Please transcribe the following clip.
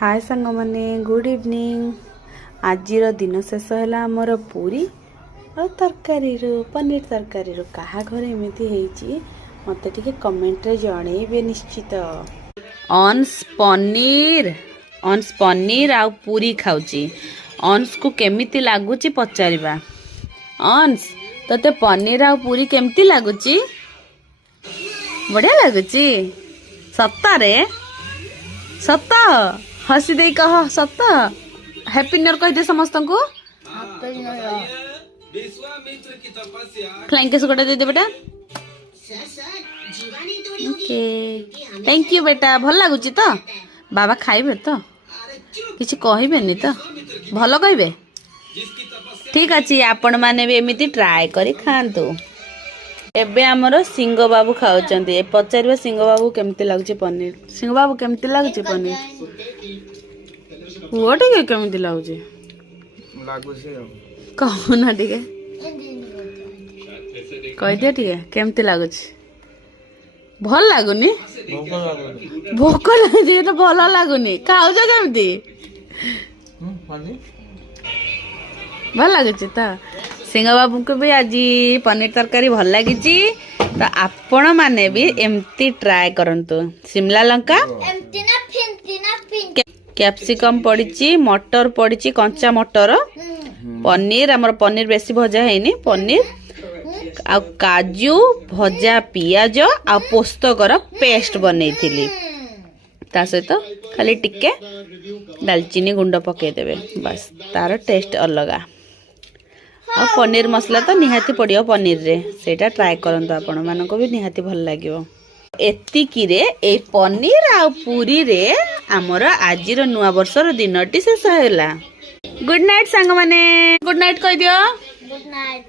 हाय सांग माने good evening. आज दिन शेष है आमर पूरी और तरकारी पनीर तरकारी क्या घर एमती है मत टे कमेंट रे जनइबे निश्चित। अंश पनीर आ पूरी खाऊची। अंश को केमिति लागुची पचारिबा। अंश तते पनीर आ पूरी केमिति लागुची? बढ़िया लागुची सत्तारे सत्ता हसी दे कह सत्ता। हैप्पी न्यू ईयर कह दे समस्त को। फ्लाइंग किस गोटा दे दे बेटा। ओके थैंक यू बेटा। भल लागुची तो बाबा खाइबे तो किछि कहिबेनी तो भल कहबे। ठीक अछि आपण माने भी एमिति ट्राई करी खांतु। एबे हमरो सिंह बाबू खाउचंदी। पचारिबे सिंह बाबू केमति लागुची पनीर। सिंह बाबू केमति लागुची पनीर वो टिके केमति लागुची कहू ना टिके कह दिया टिके केमति लागुची। भल लागुनी भोक लागुची तो भल लागुनी खाउछ केमति भल लागुची तो। सिंह बाबू को भी आज पनीर तरकारी भल लगी तो आपण माने भी एमती ट्राए करंतु। शिमला लंका कैप्सिकम पड़ी मटर पड़ी कंचा मटर पनीर आमर पनीर बेसी भजा है पनीर आ काजू भजा पियाज आ पोस्तकर पेस्ट बनई थी ता सहित खाली टिके दालचीनी गुंड पकईदेवे बस तार टेस्ट अलगा। आ पनीर मसला तो निहाती पड़ियो पनीर रे सेटा ट्राए करंतु आपण मानको भी निहाती भल लागियो। एतिकी रे ए पनीर आ पूरी रे हमर आजिर नुआ वर्षर दिनटी शेष होला। गुड नाइट सांग माने गुड नाइट कह दियो। Good night.